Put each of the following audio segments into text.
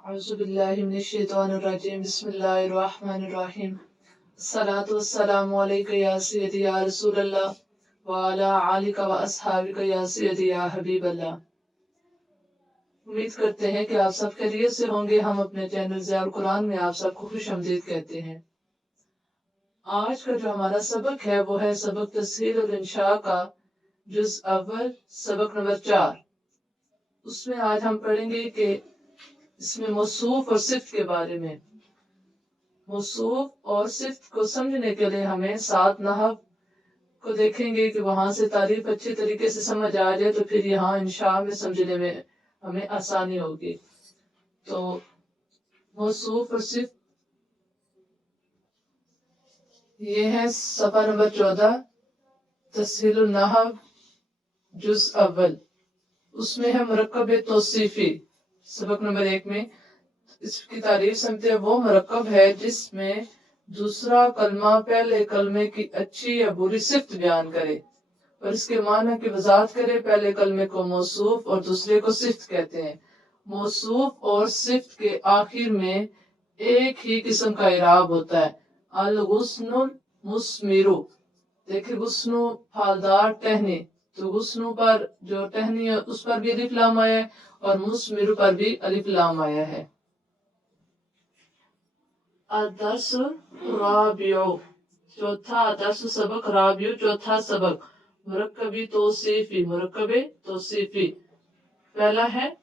औज़ुबिल्लाहिमिनश्शैतानिर्रजीम बिस्मिल्लाहिर्रहमानिर्रहीम अस्सलातु वस्सलामु अलैका या सय्यदी या रसूलल्लाह व अला आलिका व अस्हाबिका या सय्यदी या हबीबल्लाह। उम्मीद करते हैं कि आप सब खैरियत से होंगे। हम अपने चैनल ज़ियाउल कुरान में आप सबको खुशामदीद कहते हैं। आज का जो हमारा सबक है वो है सबक तस्हील इंशा का जुज़ अव्वल सबक नंबर 4। उसमें आज हम पढ़ेंगे कि इसमें मौसूफ और सिफ्त के बारे में। मौसूफ और सिफ्त को समझने के लिए हमें 7 नहव को देखेंगे कि वहां से तारीफ अच्छी तरीके से समझ आ जाए तो फिर यहाँ इंशा में समझने में हमें आसानी होगी। तो मौसूफ और सिफ्त ये है सफ़ा नंबर 14 तस्हील नहव जुज़ अव्वल। उसमें है मुरक्कब तौसीफी। सबक नंबर 1 में इसकी तारीफ समझते हैं। वो मुरक्कब है जिसमें दूसरा कलमा पहले कलमे की अच्छी या बुरी सिफ्त बयान करे और इसके माना की वजाहत करे। पहले कलमे को मौसूफ और दूसरे को सिफ्त कहते हैं। मौसूफ और सिफ्त के आखिर में एक ही किस्म का इराब होता है। अल गुस्नुल मुस्मिरु। देखिए गुस्नु फालदार टहनी, तो गुस्नु पर जो टहनी है उस पर भी अलिफ लाम आया है और मुस्मिरु पर भी अलिफ लाम आया है। अदर्स राबिउ चौथा, अदर्स सबक, राबिउ चौथा सबक। मुरक्कबी तौसीफी, मुरक्कबे तौसीफी। पहला है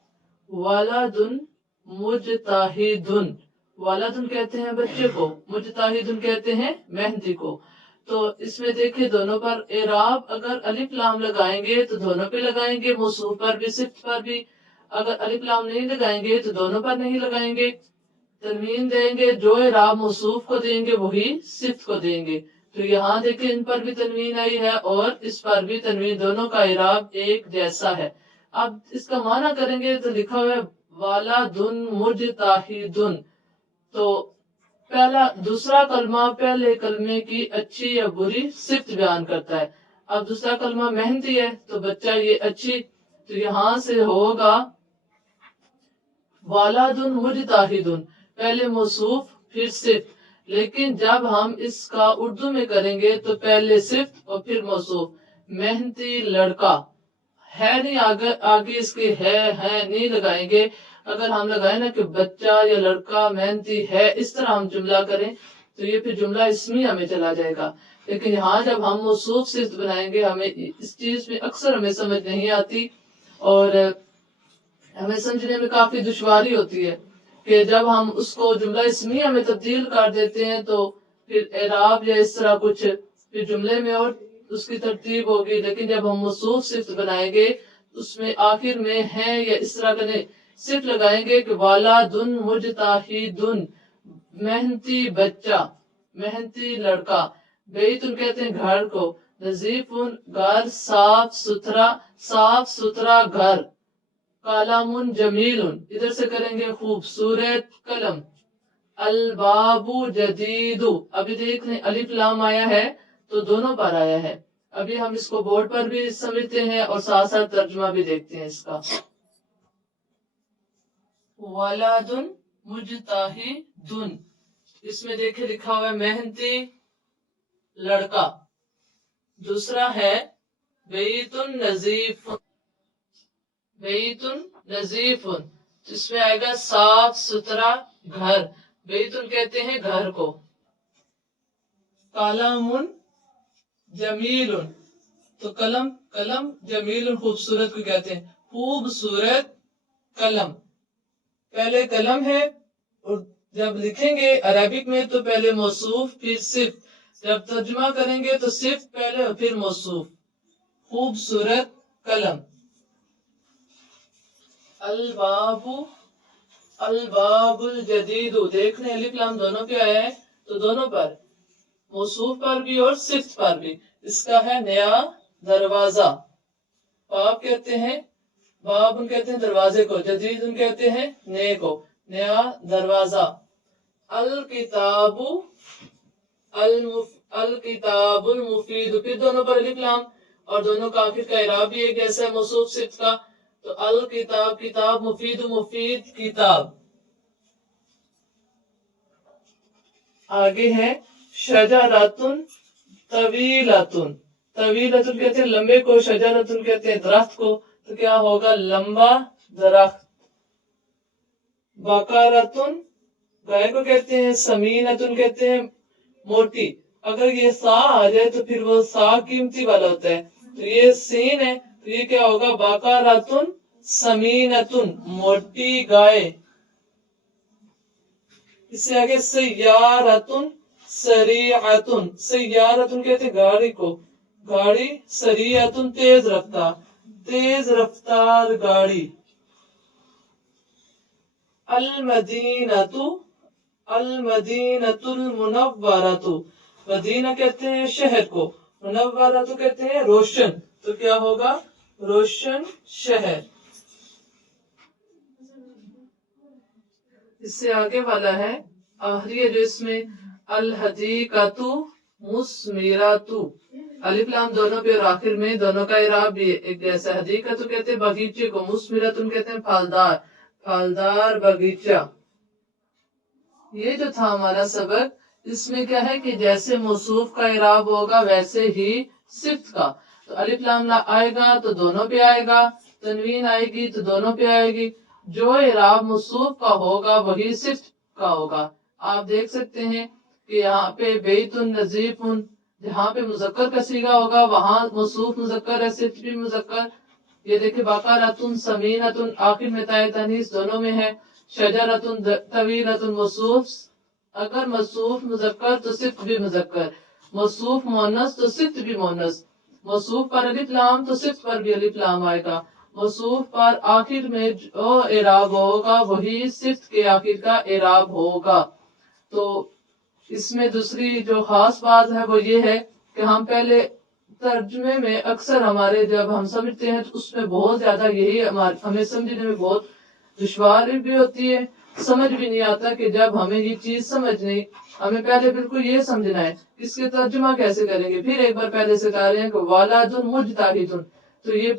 वालादुन मुजताहिदुन। वालादुन कहते हैं बच्चे को, मुजताहिदुन कहते हैं मेहनती को। तो इसमें देखिए दोनों पर एराब अगर अलिफ लाम लगाएंगे तो दोनों पे लगाएंगे, मौसूफ पर भी सिफ्त पर भी। अगर अलिफ लाम नहीं लगाएंगे तो दोनों पर नहीं लगाएंगे। तनवीन देंगे, जो एराब मौसूफ को देंगे वही सिफ्त को देंगे। तो यहाँ देखिए इन पर भी तनवीन आई है और इस पर भी तनवीन, दोनों का एराब एक जैसा है। अब इसका माना करेंगे तो लिखा हुआ है वालादुन मुजताहिदुन। तो दूसरा कलमा पहले कलमे की अच्छी या बुरी सिफ्त बयान करता है। अब दूसरा कलमा मेहनती है तो बच्चा ये अच्छी, तो यहां से होगा वालादुन मुजताहिदुन, पहले मौसूफ फिर सिफ्त। लेकिन जब हम इसका उर्दू में करेंगे तो पहले सिफ्त और फिर मौसूफ। मेहनती लड़का है नहीं, आगे इसके है नहीं लगाएंगे। अगर हम लगाए ना कि बच्चा या लड़का मेहनती है, इस तरह हम जुमला करें तो ये फिर जुमला इसमिया में चला जाएगा। लेकिन यहाँ जब हम मौसूफ सिफ्त बनाएंगे, हमें इस चीज में अक्सर हमें समझ नहीं आती और हमें समझने में काफी दुश्वारी होती है कि जब हम उसको जुमला इसमिया में तब्दील कर देते हैं तो फिर एराब या इस तरह कुछ फिर जुमले में और उसकी तरतीब होगी। लेकिन जब हम मौसूफ सिफ्त बनाएंगे उसमें आखिर में है या इस तरह का सिर्फ लगाएंगे कि वालादुन मुजताहिदुन, मेहनती बच्चा, मेहनती लड़का। बैतुन कहते हैं घर को, नजीफुन घर, साफ सुथरा, साफ सुथरा घर। कालामुन जमीलुन, इधर से करेंगे खूबसूरत कलम। अलबाबु जदीदु, अभी देख रहे अलिफ लाम आया है तो दोनों पर आया है। अभी हम इसको बोर्ड पर भी समझते हैं और साथ साथ तर्जुमा भी देखते हैं इसका। वालादुन मुजताहिदुन, इसमें देखिए लिखा हुआ है मेहनती लड़का। दूसरा है बैतुन नजीफुन, बैतुन नजीफुन, जिसमें आएगा साफ सुथरा घर। बैतुन कहते हैं घर को। कलमुन जमीलुन, तो कलम, कलम जमीलुन खूबसूरत को कहते हैं। खूबसूरत कलम, पहले कलम है और जब लिखेंगे अरबिक में तो पहले मौसूफ फिर सिफ्त, जब तर्जुमा करेंगे तो सिफ्त पहले और फिर मौसूफ। खूबसूरत कलम। अलबाबु, अलबाबुल जदीदु, देखने अलिफ लाम दोनों पे आया है तो दोनों पर, मौसूफ पर भी और सिफ्त पर भी। इसका है नया दरवाजा। बाब कहते हैं, बाब कहते हैं दरवाजे को, जदीद कहते हैं नए को, नया दरवाजा। अल किताबु, अल किताबुल मुफीद, फिर दोनों पर अलिफ लाम और दोनों का आखिर का इराब भी एक जैसा है मौसूफ सिफ्त का। तो अल किताब, किताब, मुफीद, मुफीद किताब। आगे है शजरतुन तवीलतुन। तवीलतुन कहते हैं लंबे को, शजरतुन कहते हैं दरख्त को, तो क्या होगा लंबा दरख्त। बकरतुन गाय को कहते हैं, समीनतुन कहते हैं मोटी। अगर ये सा आ जाए तो फिर वो सा कीमती वाला होता है, तो ये सीन है तो ये क्या होगा बकरतुन समीनतुन मोटी गाय। इससे आगे सय्यारतुन सरीअतुन। सय्यारतुन कहते हैं गाड़ी को, गाड़ी। सरीअतुन तेज रफ्तार, तेज रफ्तार गाड़ी। अल मदीनतु, अल मदीनतुल मुनव्वरतु। मदीना कहते हैं शहर को, मुनव्वरतु कहते हैं रोशन, तो क्या होगा रोशन शहर। इससे आगे वाला है आखिरी है जो इसमें अल हदीकतु मुस्मिरातु। अलिफ लाम दोनों पे और आखिर में दोनों का इराब भी एक जैसा। हदीकतु कहते हैं बगीचे को, मुस्मिरातुन कहते हैं फलदार, फलदार बगीचा। ये जो था हमारा सबक, इसमें क्या है कि जैसे मौसूफ का इराब होगा वैसे ही सिफ्त का। तो अलिफ लाम ला आएगा तो दोनों पे आएगा, तनवीन आएगी तो दोनों पे आएगी। जो इराब मौसूफ का होगा वही सिफ्त का होगा। आप देख सकते हैं कि यहाँ पे बेतुन नजीफुन, जहाँ पे मुजक्कर का सीगा होगा वहां मौसूफ मुजक्कर है, सिफ्त भी मुजक्कर। ये देखिए बकरतुन समीनतुन आखिर में ताए तनीस दोनों में है। शजरतुन तवीलतुन मौसूफ, अगर मौसूफ मुजक्कर तो सिफ्त भी मुजक्कर, मौसूफ मुअन्नस तो सिफ्त भी मुअन्नस। मौसूफ पर अलिफ लाम तो सिफ्त पर भी अलिफ लाम आएगा। मौसूफ पर आखिर में जो इराब होगा वही सिफ्त के आखिर का इराब होगा। तो इसमें दूसरी जो खास बात है वो ये है कि हम पहले तर्जुमे में अक्सर हमारे जब हम समझते हैं तो उसमें बहुत ज्यादा यही हमें समझने में बहुत दुश्वारी भी होती है, समझ भी नहीं आता कि जब हमें ये चीज समझनी, हमें पहले बिल्कुल ये समझना है इसके तर्जुमा कैसे करेंगे। फिर एक बार पहले से कह रहे हैं कि वालादुन मुजताहिदुन, तो ये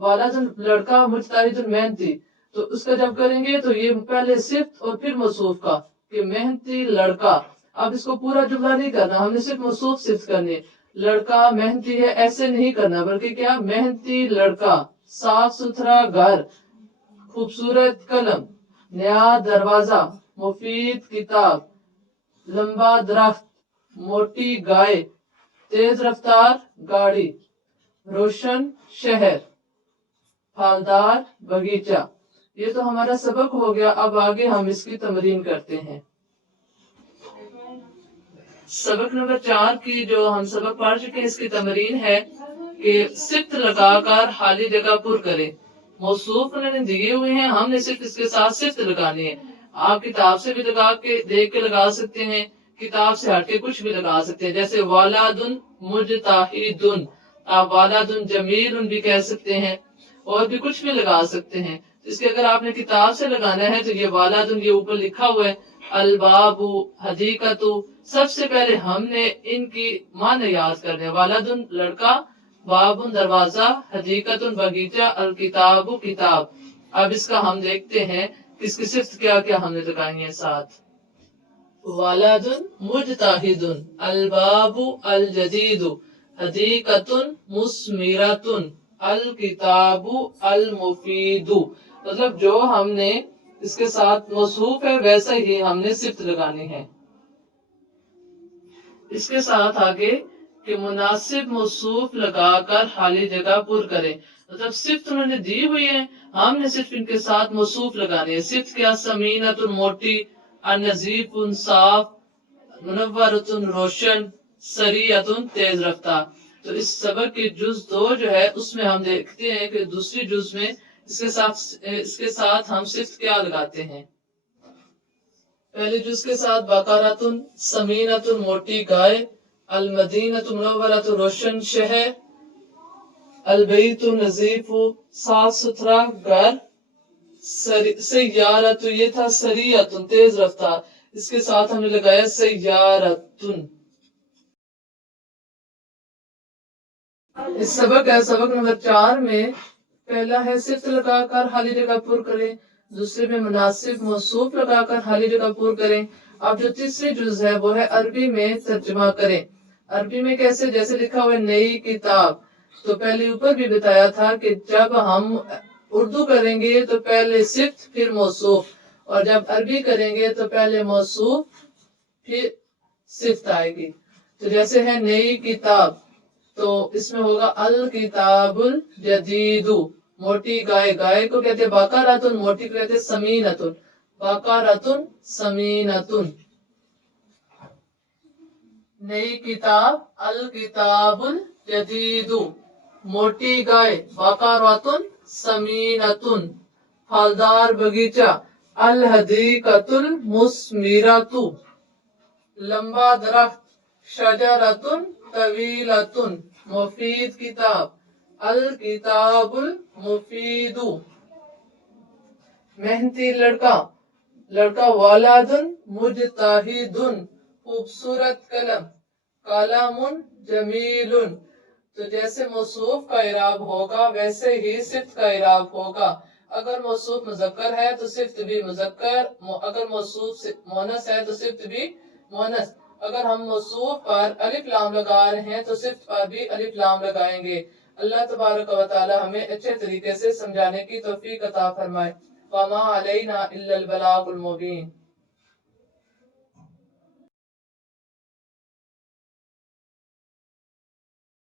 वालादुन लड़का, मुजताहिदुन मेहनती, तो उसका जब करेंगे तो ये पहले सिफ्त और फिर मौसूफ का कि मेहनती लड़का। अब इसको पूरा जुमला नहीं करना, हमने सिर्फ मौसूफ सिफ्त करनी है। लड़का मेहनती है ऐसे नहीं करना, बल्कि क्या मेहनती लड़का, साफ सुथरा घर, खूबसूरत कलम, नया दरवाजा, मुफीद किताब, लंबा दरख्त, मोटी गाय, तेज रफ्तार गाड़ी, रोशन शहर, फलदार बगीचा। ये तो हमारा सबक हो गया। अब आगे हम इसकी तमरीन करते हैं। सबक नंबर 4 की जो हम सबक पढ़ चुके हैं, इसकी तमरीन है कि सिफ्त लगाकर खाली जगह पुर करें। मौसूफ उन्होंने दिए हुए हैं, हमने सिर्फ इसके साथ सिफ्त लगानी है। आप किताब से भी लगा के देख के लगा सकते हैं, किताब से हट के कुछ भी लगा सकते हैं। जैसे वालादुन मुजताहिदुन, आप वालादुन जमीलुन भी कह सकते हैं और भी कुछ भी लगा सकते हैं। इसके अगर आपने किताब से लगाना है तो ये वालादुन, ये ऊपर लिखा हुआ है अलबाबु हदीकतु। सबसे पहले हमने इनकी माने याद करने, वालादुन लड़का, बाबुन दरवाजा, हदीकतुन बगीचा, अल किताबु किताब। अब इसका हम देखते हैं इसकी सिफ्त क्या क्या हमने लगाई है साथ। वालादुन मुजताहिदुन, अलबाबु अल जदीदु, हदीकतुन मुस्मिरतुन, अल किताबु अल मुफीदु। मतलब जो हमने इसके साथ मौसूफ है वैसा ही हमने सिफ्त लगानी है। इसके साथ आगे कि मुनासिब मौसूफ लगाकर खाली जगह पुर करें। मतलब सिफ्त उन्होंने दी हुई है, हमने सिर्फ इनके साथ मौसूफ लगाने है। सिफ्त क्या, समीनतुन मोटी, अनजीफुन साफ, मुनव्वरतुन रोशन, सरीअतुन तेज रफ्तार। तो इस सबक के जुज 2 जो है उसमें हम देखते हैं कि दूसरी जुज में इसके साथ हम सिफ्त क्या लगाते हैं। पहले जुज के साथ बकरतुन समीनतुन मोटी गाय, अल मदीनतुन मुनव्वरतुन रोशन शहर, अल बैतु नजीफु साफ सुथरा घर, सय्यारतु ये था सरीअतुन तेज रफ्तार, इसके साथ हमने लगाया सय्यारतुन। इस सबक है सबक नंबर 4 में पहला है सिफ्त लगाकर खाली जगह पुर करें, दूसरे में मुनासिब मौसूफ लगाकर खाली जगह पुर करें, اب جو تیسری جز ہے وہ ہے عربی میں ترجمہ کریں. عربی میں کیسے؟ جیسے لکھا ہوا ہے نئی کتاب، تو پہلے اوپر بھی بتایا تھا کہ جب ہم اردو کریں گے تو پہلے صفت پھر موصوف، اور جب عربی کریں گے تو پہلے موصوف پھر صفت آئے گی. تو جیسے ہے نئی کتاب، تو اس میں ہوگا الکتاب الجدید. موٹی گائے، گائے کو کہتے ہیں باقاراتن، موٹی کو کہتے ہیں سمینتن. باقاراتن سمینتن. نئی کتاب الکتاب الجدید. موٹی گائے باقاراتن سمینتن. پھلدار باغیچہ الحدیقۃ المثمرۃ. لمبا درخت شجرۃ طویلۃ. مفید کتاب الکتاب المفید. محنتی لڑکا، لڑکا ولد مجتہد. خوبصورت قلم قلم جمیل. تو جیسے موصوف کا اعراب ہوگا ویسے ہی صفت کا اعراب ہوگا. اگر موصوف مذکر ہے تو صفت بھی مذکر، اگر موصوف مؤنث ہے تو صفت بھی مؤنث. اگر ہم موصوف پر الف لام لگا رہے ہیں تو صفت پر بھی الف لام لگائیں گے. اللہ تبارک و تعالی ہمیں اچھے طریقے سے سمجھانے کی توفیق عطا فرمائے. وما علینا الا البلاغ المبین.